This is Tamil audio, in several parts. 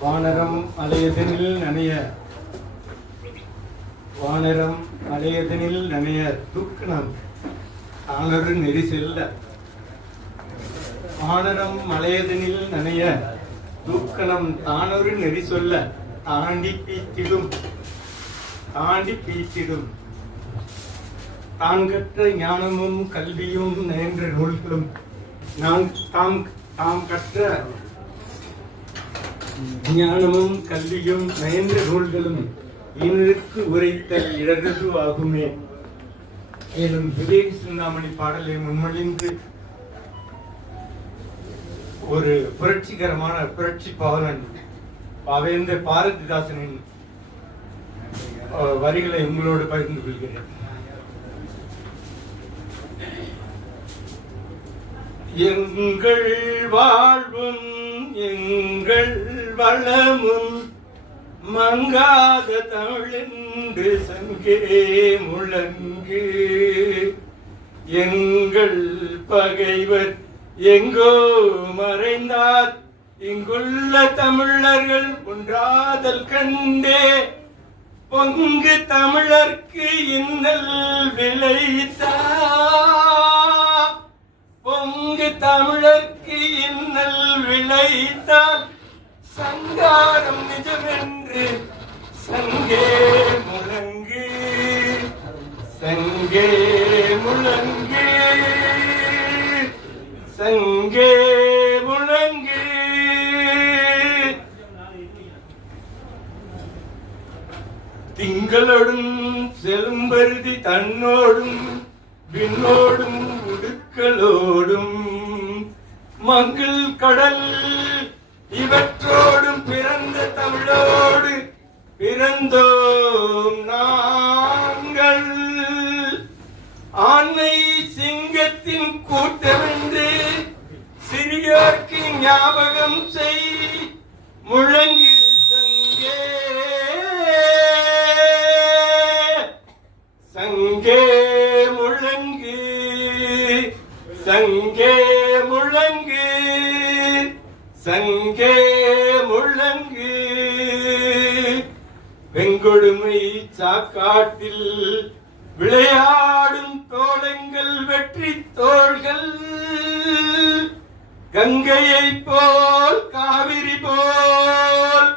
வானரம் அலையதனில் நனைய. வானரம் அலையதனில் நனைய. தூக்கணம் தானொரு நெறி செல்ல. வானரம் மலையதனில் நனைய. தூக்கணம் தானொரு நெறி சொல்ல. தாண்டி பீத்திடும். தாண்டி பீத்திடும். தான் கற்ற ஞானமும் கல்வியும் நயன்ற நூல்களும். நான் தாம் தாம் கற்ற ஞானமும் கல்வியும் நயன்ற நூல்களும் இனருக்கு உரைத்தல் இடரது ஆகுமே. மேலும் விவேக சிந்தாமணி பாடலை முன்மொழிந்து ஒரு புரட்சிகரமான புரட்சி பாவலன் பாவேந்த பாரதிதாசனின் வரிகளை உங்களோடு பகிர்ந்து கொள்கிறேன். எங்கள் வாழ்வும் எங்கள் வளமும் மங்காத தமிழென்று சங்கே முழங்கு. எங்கள் பகைவர் எங்கோ மறைந்தார். இங்குள்ள தமிழர்கள் ஒன்றாதல் கண்டே. பொங்கு தமிழர்க்கு இன்னல் விளைத்தார். இங்கு தமிழர்க்கு இன்னல் விளைத்தால் சங்காரம் நிஜமென்று சங்கே முழங்கு சங்கே முழங்கு சங்கே முழங்கு. திங்களோடும் செலும்பருதி தன்னோடும் விண்ணோடும் உடுக்களோடும் மங்கள் கடல் இவற்றோடும் பிறந்த தமிழோடு பிறந்தோம் நாங்கள். ஆண்மை சிங்கத்தின் கூட்டமென்று சிறியோர்க்கு ஞாபகம் செய் முழங்கி வெங்கொடுமை சாக்காட்டில் விளையாடும் தோளங்கள் வெற்றி தோள்கள். கங்கையை போல் காவிரி போல்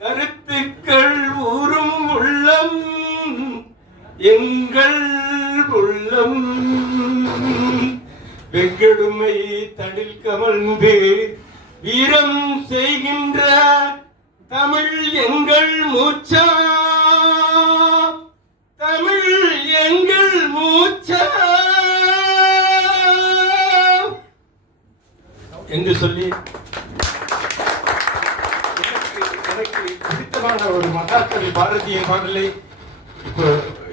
கருத்துக்கள் ஊறும் உள்ளம் எங்கள் உள்ளம். வெங்கடுமை தடில் கமழ்ந்து வீரம் செய்கின்ற தமிழ் எங்கள் மூச்சா? தமிழ் எங்கள் மூச்சா? என்று சொல்லி எனக்கு பிடித்தமான ஒரு மகாகவி பாரதிய பாடலை இப்போ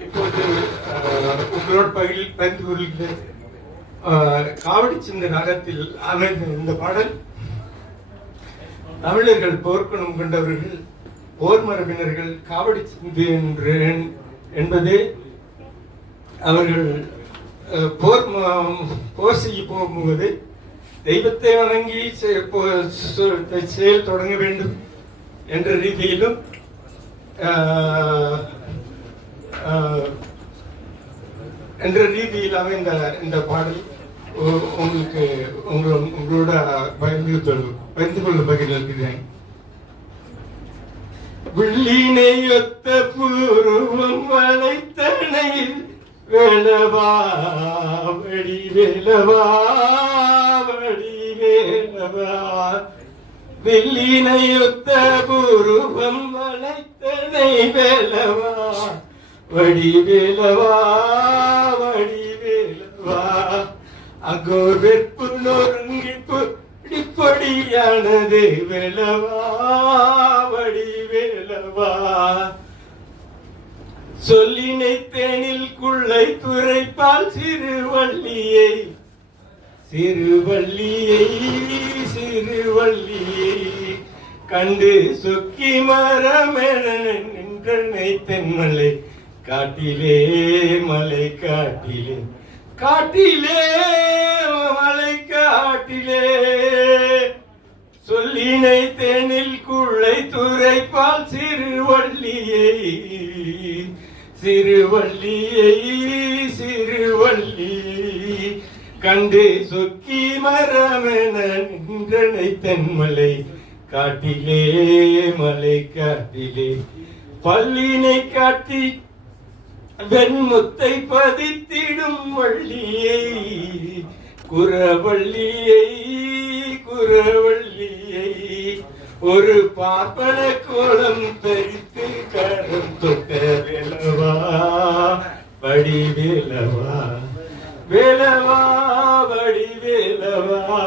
இப்போது உங்களோட பகிர் பகிர்ந்து கொள்கிறேன். காவடி சிந்த நகரத்தில் அமைந்த இந்த பாடல் தமிழர்கள் போர்க்குணம் கொண்டவர்கள் போர் மரபினர்கள் காவடி என்று என்பது அவர்கள் போர் போர் செய்ய போகும்போது தெய்வத்தை வணங்கி செ- போ- செயல் தொடங்க வேண்டும் என்ற ரீதியிலும் என்ற ரீதியில் அமைந்த இந்த பாடல். உங்களுக்கு உங்கள- உங்களோட பயந்து கொள்- பகிர்ந்து கொள்ள பகிர்ந்திருக்கிறேன் வில்லினை ஒத்த பூர்வம் வளைத்தனையில் வேலவா வடி வேலவா வடி வேலவா. வில்லினை ஒத்த பூர்வம் வளைத்தனை வேலவா வடி வேலவா வடி வேலவா. அங்கோர் வெற்பு நொறுங்கி பொடி பொடியானது வேலவா வடி வேலவா சொல்லினை தேனில் குள்ளை துரைப்பால் சிறுவள்ளியை சிறுவள்ளியை சிறுவள்ளியை கண்டு சொக்கி மரமென நின்றனை தென்மலை காட்டிலே மலை காட்டிலே காட்டிலே. சிறுவள்ளியை சிறுவள்ளி கண்டு சொக்கி மரமென நின்றனை தென்மலை காட்டிலே மலை காட்டிலே. பல்லினை காட்டி வெண்முத்தை பதித்திடும் வள்ளியை குறவள்ளியை குறவள்ளியை. ஒரு பார்ப்பன கோலம் தரித்து கரம் தொட்ட வேலவா படி வேலவா வேலவா படி வேலவா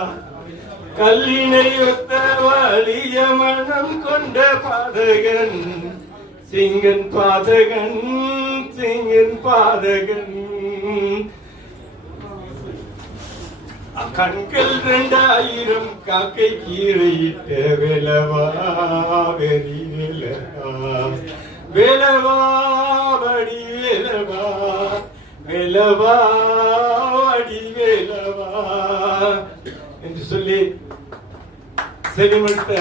கல்லினை ஒத்த வலிய மனம் கொண்ட பாதகன் சிங்கன் பாதகன் சிங்கன் பாதகன் கண்கள் ரெண்டாயிரம் காக்கை கீரையிட்ட வேலவா வெறி வேலவா வேலவா படி வேலவா என்று சொல்லி செவிமடுத்த